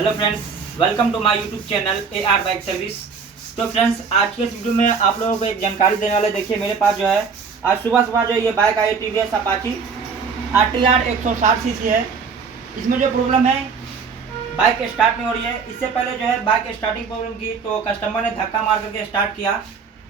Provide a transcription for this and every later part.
Hello friends, welcome to my YouTube channel AR bike service. तो friends, आज के इस वीडियो में आप लोगों को एक जानकारी देने वाले। देखिए मेरे पास जो है आज सुबह जो ये बाइक आई TVS अपाची RTR 160 सीसी है। इसमें जो प्रॉब्लम है, बाइक स्टार्ट नहीं हो रही है। इससे पहले जो है बाइक स्टार्टिंग प्रॉब्लम की तो कस्टमर ने धक्का मार करके स्टार्ट किया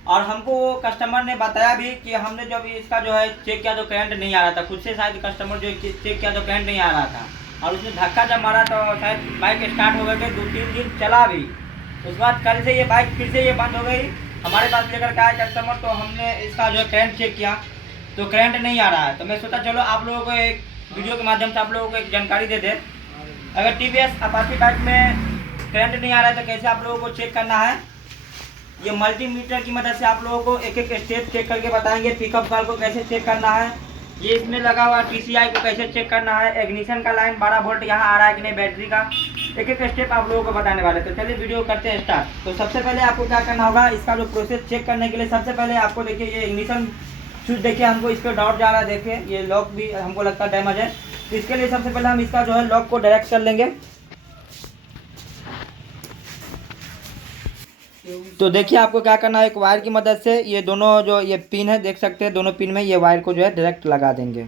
और हमको वो कस्टमर ने बताया भी कि हमने जब इसका जो है चेक किया तो करंट नहीं आ रहा था। खुद से शायद कस्टमर जो चेक किया तो करंट नहीं आ रहा था और उसने धक्का जब मारा तो शायद बाइक स्टार्ट हो गए थे। 2-3 दिन चला भी। उसके बाद कल से ये बाइक फिर से ये बंद हो गई। हमारे पास लेकर के आए कस्टमर तो हमने इसका जो है करंट चेक किया तो करंट नहीं आ रहा है। तो मैं सोचा चलो आप लोगों को एक वीडियो के माध्यम से आप लोगों को एक जानकारी दे दें। अगर TVS अपाची बाइक में करंट नहीं आ रहा है तो कैसे आप लोगों को चेक करना है, ये मल्टीमीटर की मदद से आप लोगों को एक एक स्टेप चेक करके बताएंगे। पिकअप कॉल को कैसे चेक करना है, ये इसमें लगा हुआ TCI को कैसे चेक करना है, इग्निशन का लाइन 12 वोल्ट यहाँ आ रहा है कि नहीं, बैटरी का एक एक स्टेप आप लोगों को बताने वाले। तो चलिए वीडियो करते हैं स्टार्ट। तो सबसे पहले आपको क्या करना होगा, इसका जो प्रोसेस चेक करने के लिए सबसे पहले आपको देखिए ये इग्निशन स्विच देखिए हमको इस पर डाउट जा रहा है। देखिए ये लॉक भी हमको लगता है डैमेज है। तो इसके लिए सबसे पहले हम इसका जो है लॉक को डायरेक्ट कर लेंगे। तो देखिए आपको क्या करना है, एक वायर की मदद से ये दोनों जो ये पिन है देख सकते हैं, दोनों पिन में ये वायर को जो है डायरेक्ट लगा देंगे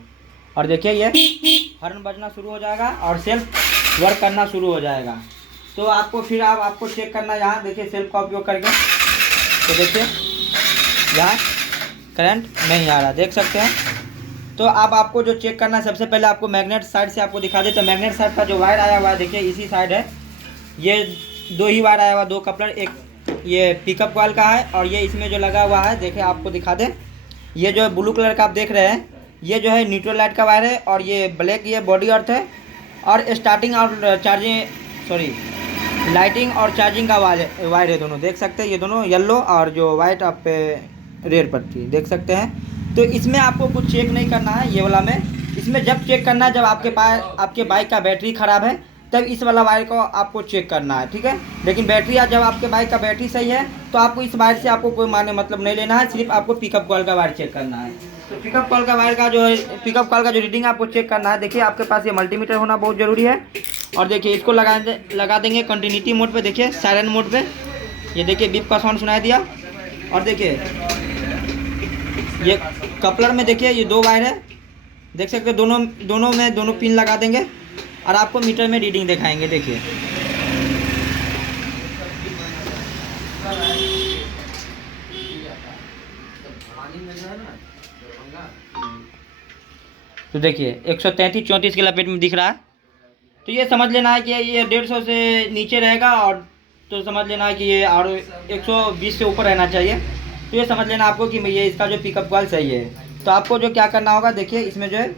और देखिए ये हॉर्न बजना शुरू हो जाएगा और सेल्फ वर्क करना शुरू हो जाएगा। तो आपको फिर आपको चेक करना, यहाँ देखिए सेल्फ का उपयोग करके। तो देखिए यहाँ करंट नहीं आ रहा, देख सकते हैं। तो अब आपको जो चेक करना है, सबसे पहले आपको मैग्नेट साइड से आपको दिखा दे। तो मैग्नेट साइड का जो वायर आया हुआ है देखिए इसी साइड है। ये दो ही वायर आया हुआ, दो कपलर, एक ये पिकअप कॉइल का है और ये इसमें जो लगा हुआ है देखिए आपको दिखा दें। ये जो ब्लू कलर का आप देख रहे हैं ये जो है न्यूट्रल लाइट का वायर है और ये ब्लैक ये बॉडी अर्थ है और स्टार्टिंग और चार्जिंग लाइटिंग और चार्जिंग का वायर है। दोनों देख सकते हैं, ये दोनों येलो और जो वाइट आप रेड पट्टी देख सकते हैं। तो इसमें आपको कुछ चेक नहीं करना है, ये वाला में। इसमें जब चेक करना है जब आपके पास आपके बाइक का बैटरी ख़राब है तब इस वाला वायर को आपको चेक करना है, ठीक है। लेकिन बैटरी जब आपके बाइक का बैटरी सही है तो आपको इस वायर से आपको कोई माने मतलब नहीं लेना है, सिर्फ आपको पिकअप कॉल का वायर चेक करना है। तो पिकअप कॉल का वायर का जो है पिकअप कॉल का जो रीडिंग आपको चेक करना है, देखिए आपके पास ये मल्टीमीटर होना बहुत ज़रूरी है। और देखिए इसको लगा देंगे कंटिन्यूटी मोड पे, देखिए सायरन मोड पे। ये देखिए बीप का साउंड सुनाई दिया। और देखिए ये कपलर में देखिए ये दो वायर है, देख सकते हैं। दोनों में दोनों पिन लगा देंगे और आपको मीटर में रीडिंग दिखाएंगे। देखिए तो देखिए 133-34 के लपेट में दिख रहा है। तो ये समझ लेना है कि ये 150 से नीचे रहेगा और तो समझ लेना है कि ये और 120 से ऊपर रहना चाहिए। तो ये समझ लेना आपको कि ये इसका जो पिकअप कॉल सही है। तो आपको जो क्या करना होगा, देखिए इसमें जो है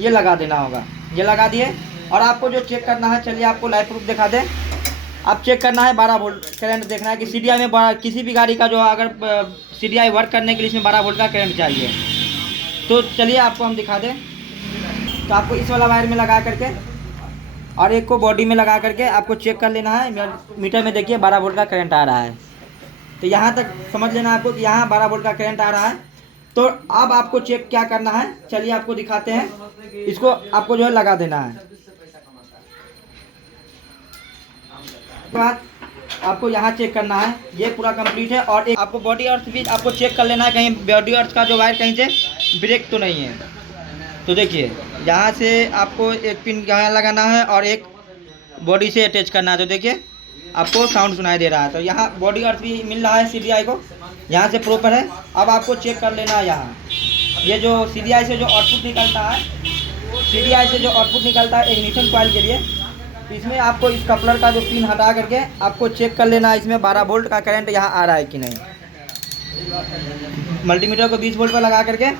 ये लगा देना होगा, ये लगा दिए। और आपको जो चेक करना है, चलिए आपको लाइव प्रूफ दिखा दें। आप चेक करना है 12 वोल्ट करंट देखना है कि CDI में किसी भी गाड़ी का जो अगर CDI वर्क करने के लिए इसमें 12 वोल्ट का करंट चाहिए। तो चलिए आपको हम दिखा दें। तो आपको इस वाला वायर में लगा करके और एक को बॉडी में लगा करके आपको चेक कर लेना है। मीटर में देखिए 12 वोल्ट का करंट आ रहा है। तो यहाँ तक समझ लेना आपको कि यहाँ 12 वोल्ट का करंट आ रहा है। तो अब आपको चेक क्या करना है, चलिए आपको दिखाते हैं। इसको आपको जो है लगा देना है। बाद आपको यहाँ चेक करना है, ये पूरा कंप्लीट है। और एक आपको बॉडी अर्थ भी आपको चेक कर लेना है, कहीं बॉडी अर्थ का जो वायर कहीं से ब्रेक तो नहीं है। तो देखिए यहाँ से आपको एक पिन यहाँ लगाना है और एक बॉडी से अटैच करना है। तो देखिए आपको साउंड सुनाई दे रहा है। तो यहाँ बॉडी अर्थ भी मिल रहा है CDI को, यहाँ से प्रॉपर है। अब आपको चेक कर लेना है यहाँ ये जो CDI से जो आउटपुट निकलता है, CDI से जो आउटपुट निकलता है इग्निशन कॉइल के लिए, इसमें आपको इस कपलर का जो पिन हटा करके आपको चेक कर लेना है इसमें 12 वोल्ट का करंट यहाँ आ रहा है कि नहीं। मल्टीमीटर को 20 वोल्ट पर लगा करके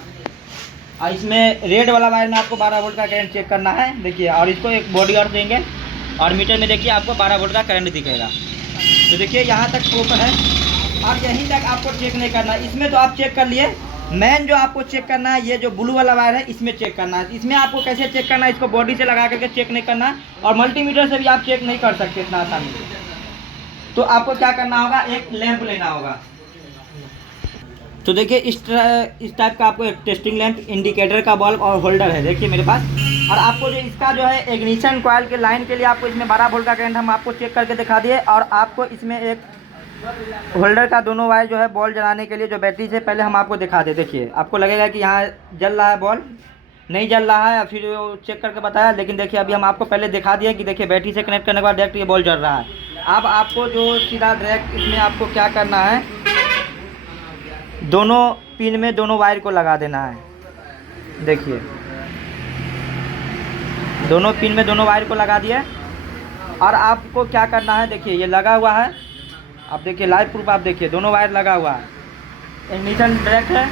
और इसमें रेड वाला वायर में आपको 12 वोल्ट का करंट चेक करना है। देखिए और इसको एक बॉडी अर्थ देंगे और मीटर में देखिए आपको 12 वोल्ट का करंट दिखेगा। तो देखिए यहाँ तक प्रॉपर है और यहीं तक आपको चेक नहीं करना। इसमें तो आप चेक कर लिए, मेन जो आपको चेक करना है ये जो ब्लू वाला वायर है इसमें चेक करना है। इसमें आपको कैसे चेक करना है, इसको बॉडी से लगा करके चेक नहीं करना और मल्टीमीटर से भी आप चेक नहीं कर सकते इतना आसानी से। तो आपको क्या करना होगा, एक लैंप लेना होगा। तो देखिए इस टाइप का आपको एक टेस्टिंग लैंप, इंडिकेटर का बल्ब और होल्डर है देखिए मेरे पास। और आपको जो इसका जो है इग्निशन कॉइल के लाइन के लिए आपको इसमें 12 वोल्ट का करंट हम आपको चेक करके दिखा दिए। और आपको इसमें एक होल्डर का दोनों वायर जो है बॉल जलाने के लिए जो बैटरी से पहले हम आपको दिखा दे। देखिए आपको लगेगा कि यहाँ जल रहा है बॉल, नहीं जल रहा है, फिर वो चेक करके बताया। लेकिन देखिए अभी हम आपको पहले दिखा दिया कि देखिए बैटरी से कनेक्ट करने के बाद डायरेक्ट ये बॉल जल रहा है। अब आपको जो सीधा डायरेक्ट इसमें आपको क्या करना है, दोनों पिन में दोनों वायर को लगा देना है। देखिए दोनों पिन में दोनों वायर को लगा दिया। और आपको क्या करना है, देखिए ये लगा हुआ है, आप देखिए लाइव प्रूफ, आप देखिए दोनों वायर लगा हुआ है, इग्निशन डायरेक्ट है।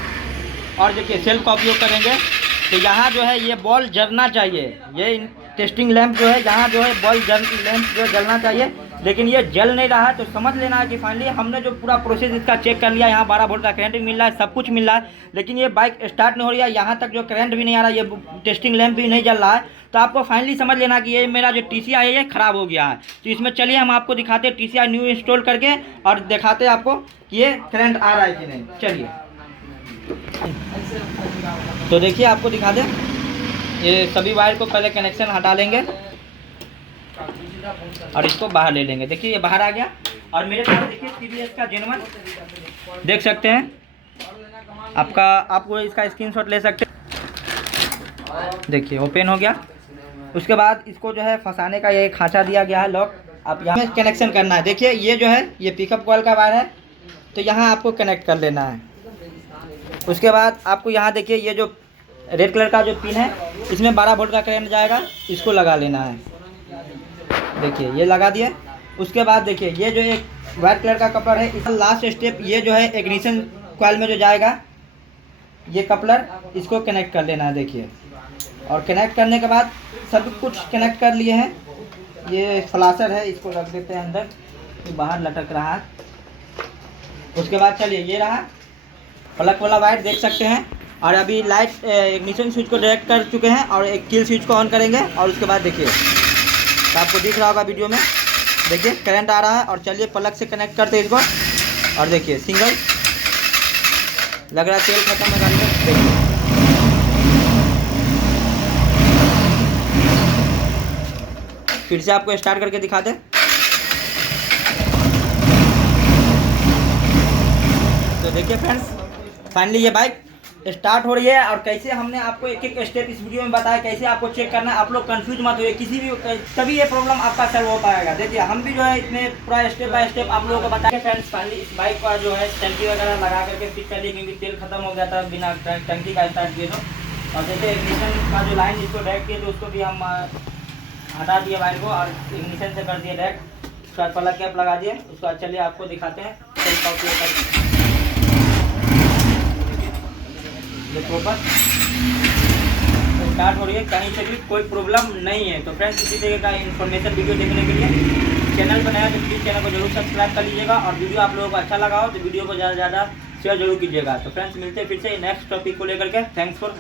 और देखिए सेल्फ का उपयोग करेंगे तो यहाँ जो है ये बॉल जलना चाहिए, ये टेस्टिंग लैंप जो है यहाँ जो है बॉल लैंप जो जलना चाहिए, लेकिन ये जल नहीं रहा है। तो समझ लेना है कि फाइनली हमने जो पूरा प्रोसेस इसका चेक कर लिया, यहाँ 12 वोल्ट का करंट भी मिल रहा है, सब कुछ मिल रहा है, लेकिन ये बाइक स्टार्ट नहीं हो रही है, यहाँ तक जो करंट भी नहीं आ रहा है, ये टेस्टिंग लैंप भी नहीं जल रहा है। तो आपको फाइनली समझ लेना कि ये मेरा जो TCI है ये ख़राब हो गया है। तो इसमें चलिए हम आपको दिखाते हैं TCI न्यू इंस्टॉल करके और दिखाते हैं आपको कि ये करंट आ रहा है कि नहीं। चलिए तो देखिए आपको दिखा दें, ये सभी वायर को पहले कनेक्शन हटा लेंगे और इसको बाहर ले लेंगे। देखिए ये बाहर आ गया। और मेरे पास देखिए TVS का जेनवन देख सकते हैं, आपको इसका स्क्रीनशॉट ले सकते हैं। देखिए ओपन हो गया। उसके बाद इसको जो है फंसाने का ये खांचा दिया गया है लॉक, आप यहाँ कनेक्शन करना है। देखिए ये जो है ये पिकअप कॉइल का वायर है, तो यहाँ आपको कनेक्ट कर लेना है। उसके बाद आपको यहाँ देखिए ये जो रेड कलर का जो पिन है इसमें 12 वोल्ट का करंट जाएगा, इसको लगा लेना है। देखिए ये लगा दिए। उसके बाद देखिए ये जो एक वाइट कलर का कपलर है, इसका लास्ट स्टेप ये जो है इग्निशन कॉइल में जो जाएगा ये कपलर, इसको कनेक्ट कर लेना है। देखिए और कनेक्ट करने के बाद सब कुछ कनेक्ट कर लिए हैं। ये फ्लाशर है, इसको रख देते हैं अंदर, ये बाहर लटक रहा है। उसके बाद चलिए ये रहा प्लग वाला वायर देख सकते हैं। और अभी लाइट इग्निशन स्विच को डायरेक्ट कर चुके हैं और एक किल स्विच को ऑन करेंगे। और उसके बाद देखिए तो आपको दिख रहा होगा वीडियो में, देखिए करंट आ रहा है। और चलिए प्लग से कनेक्ट करते हैं इसको। और देखिए सिंगल लग रहा है, तेल खत्म है गाड़ी में। देखिए फिर से आपको स्टार्ट करके दिखा दें। तो देखिए फ्रेंड्स फाइनली ये बाइक स्टार्ट हो रही है। और कैसे हमने आपको एक एक स्टेप इस वीडियो में बताया, कैसे आपको चेक करना है। आप लोग कंफ्यूज मत होइए, किसी भी तभी ये प्रॉब्लम आपका सॉल्व हो पाएगा। देखिए हम भी जो है इसमें पूरा स्टेप बाय स्टेप आप लोगों को बताएंगे। फ्रेंड्स फाइनली इस बाइक का जो है टंकी वगैरह लगा करके फिट कर लिए, क्योंकि तेल खत्म हो गया था बिना टंकी का स्टार्ट किए। तो और देखिए इग्निशन का जो लाइन जिसको डायरेक्ट किए तो उसको भी हम हटा दिए वायर को और इग्निशन से कर दिए डायरेक्ट। उसका प्लग कैप लगा दिए। उसके बाद चलिए आपको दिखाते हैं इसका उपयोग करके। ये प्रॉपर स्टार्ट हो रही है, कहीं से भी कोई प्रॉब्लम नहीं है। तो फ्रेंड्स इसी तरह का इन्फॉर्मेशन वीडियो देखने के लिए चैनल बनाया तो प्लीज़ चैनल को जरूर सब्सक्राइब कर लीजिएगा। और वीडियो आप लोगों को अच्छा लगा हो तो वीडियो को ज़्यादा से ज़्यादा शेयर जरूर कीजिएगा। तो फ्रेंड्स मिलते हैं फिर से नेक्स्ट टॉपिक को लेकर के। Thanks for